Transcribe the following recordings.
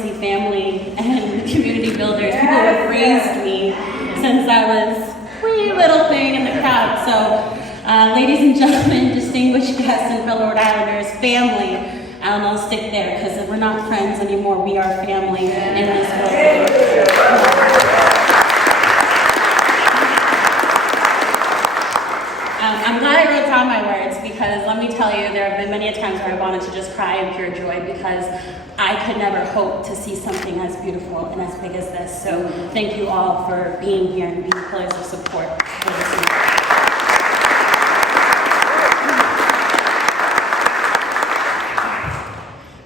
legacy family and community builders. People have raised me since I was a wee little thing in the crowd. So, ladies and gentlemen, distinguished guests and fellow Rhode Islanders, family, I'll stick there because we're not friends anymore. We are family in this building. I'm glad I wrote down my words because let me tell you, there have been many times where I wanted to just cry in pure joy because I could never hope to see something as beautiful and as big as this. So thank you all for being here and being pillars of support for this event.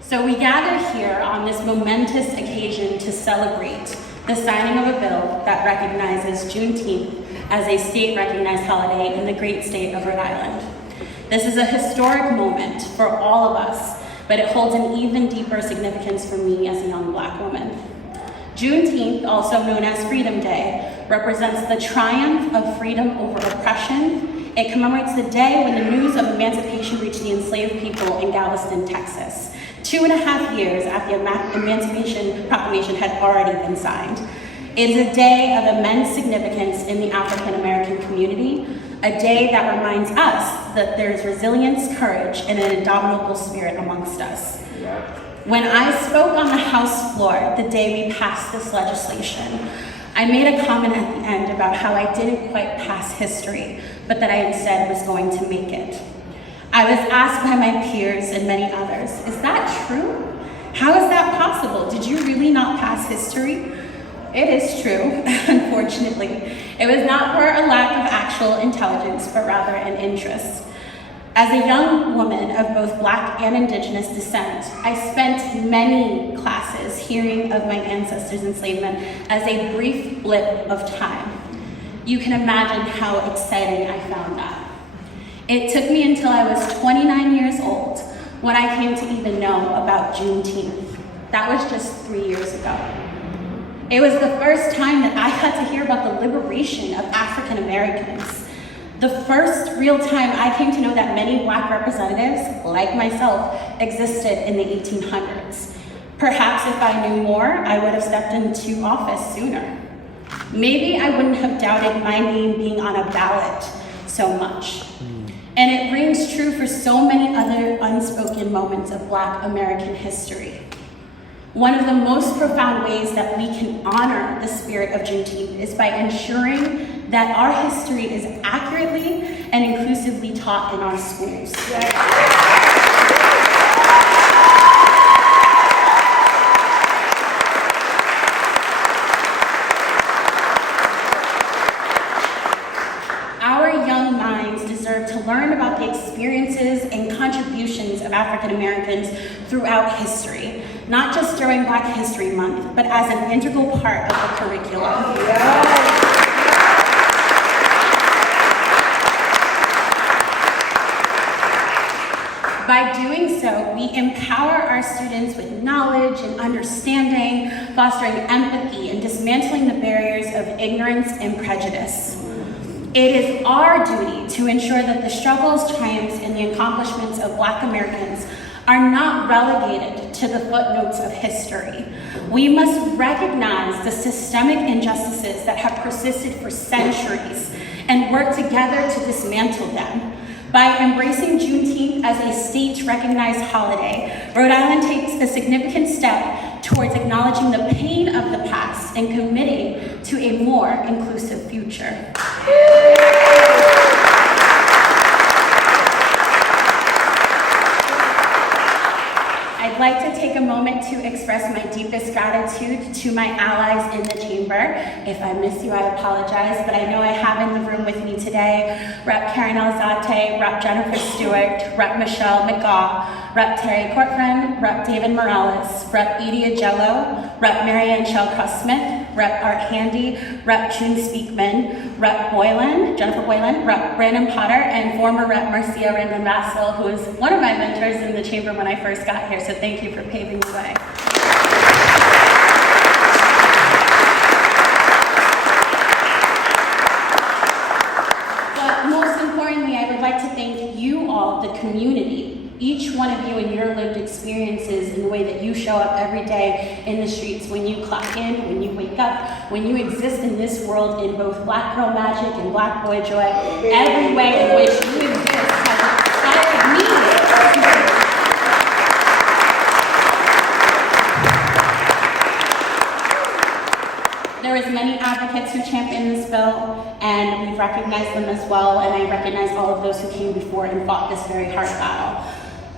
So we gather here on this momentous occasion to celebrate the signing of a bill that recognizes Juneteenth as a state-recognized holiday in the great state of Rhode Island. This is a historic moment for all of us, but it holds an even deeper significance for me as a young Black woman. Juneteenth, also known as Freedom Day, represents the triumph of freedom over oppression. It commemorates the day when the news of emancipation reached the enslaved people in Galveston, Texas, 2.5 years after the Emancipation Proclamation had already been signed. It is a day of immense significance in the African American community, a day that reminds us that there's resilience, courage, and an indomitable spirit amongst us. When I spoke on the House floor the day we passed this legislation, I made a comment at the end about how I didn't quite pass history, but that I instead was going to make it. I was asked by my peers and many others, is that true? How is that possible? Did you really not pass history? It is true, unfortunately. It was not for a lack of actual intelligence, but rather an interest. As a young woman of both Black and Indigenous descent, I spent many classes hearing of my ancestors' enslavement as a brief blip of time. You can imagine how exciting I found that. It took me until I was 29 years old when I came to even know about Juneteenth. That was just 3 years ago. It was the first time that I got to hear about the liberation of African Americans. The first real time I came to know that many Black representatives, like myself, existed in the 1800s. Perhaps if I knew more, I would have stepped into office sooner. Maybe I wouldn't have doubted my name being on a ballot so much. And it rings true for so many other unspoken moments of Black American history. One of the most profound ways that we can honor the spirit of Juneteenth is by ensuring that our history is accurately and inclusively taught in our schools. Our young minds deserve to learn about the experiences and contributions of African Americans throughout history, not just during Black History Month, but as an integral part of the curriculum. By doing so, we empower our students with knowledge and understanding, fostering empathy and dismantling the barriers of ignorance and prejudice. It is our duty to ensure that the struggles, triumphs, and the accomplishments of Black Americans are not relegated to the footnotes of history. We must recognize the systemic injustices that have persisted for centuries and work together to dismantle them. By embracing Juneteenth as a state-recognized holiday, Rhode Island takes a significant step towards acknowledging the pain of the past and committing to a more inclusive future. I'd like to take a moment to express my deepest gratitude to my allies in the chamber. If I miss you, I apologize, but I know I have in the room with me today Rep. Karen Alzate, Rep. Jennifer Stewart, Rep. Michelle McGaw, Rep. Terry Corcoran, Rep. David Morales, Rep. Edie Agello, Rep. Marianne Shellcross-Smith, Rep. Art Handy, Rep. June Speakman, Rep. Boylan, Jennifer Boylan, Rep. Brandon Potter, and former Rep. Marcia Randon-Vassell, who was one of my mentors in the chamber when I first got here, so thank you for paving the way. But most importantly, I would like to thank you all, the community, each one of you and your lived experiences in the way that you show up every day day in the streets, when you clock in, when you wake up, when you exist in this world in both Black girl magic and Black boy joy. Every way in which you exist has inspired me. There is many advocates who champion this bill, and we've recognized them as well, and I recognize all of those who came before and fought this very hard battle.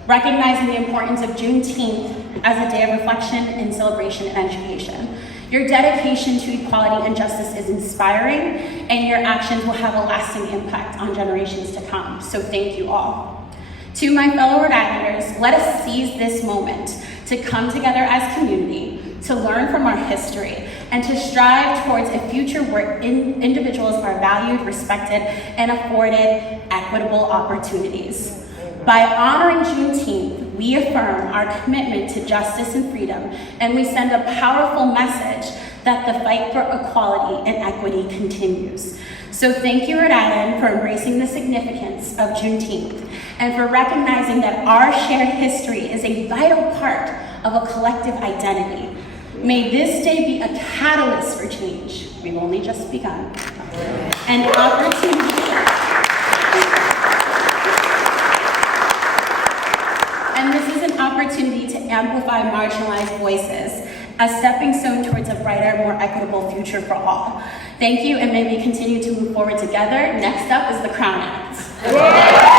Recognizing the importance of Juneteenth as a day of reflection and celebration and education. Your dedication to equality and justice is inspiring, and your actions will have a lasting impact on generations to come, so thank you all. To my fellow Rhode Islanders, let us seize this moment to come together as community, to learn from our history, and to strive towards a future where individuals are valued, respected, and afforded equitable opportunities. By honoring Juneteenth, we affirm our commitment to justice and freedom, and we send a powerful message that the fight for equality and equity continues. So thank you, Rhode Island, for embracing the significance of Juneteenth and for recognizing that our shared history is a vital part of a collective identity. May this day be a catalyst for change. We've only just begun. An opportunity. And this is an opportunity to amplify marginalized voices, a stepping stone towards a brighter, more equitable future for all. Thank you, and may we continue to move forward together. Next up is the Crown Act.